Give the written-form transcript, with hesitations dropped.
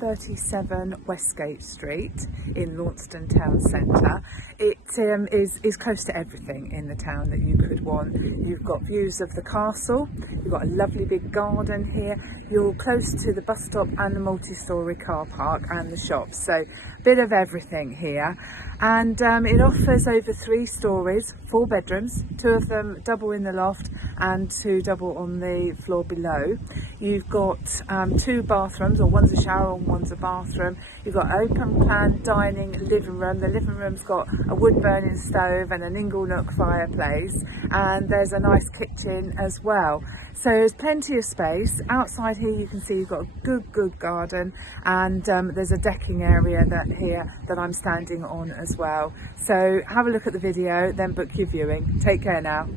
37 Westgate Street in Launceston town centre. It is close to everything in the town that you could want. You've got views of the castle, you've got a lovely big garden here, you're close to the bus stop and the multi-storey car park and the shops, so a bit of everything here. And it offers over 3 stories, 4 bedrooms, 2 of them double in the loft and 2 double on the floor below. You've got 2 bathrooms, or one's a shower and one's a bathroom. You've got open plan dining living room. The living room's got a wood burning stove and an ingle nook fireplace, and there's a nice kitchen as well. So there's plenty of space. Outside here you can see you've got a good garden, and there's a decking area that I'm standing on as well. So have a look at the video, then book your viewing. Take care now.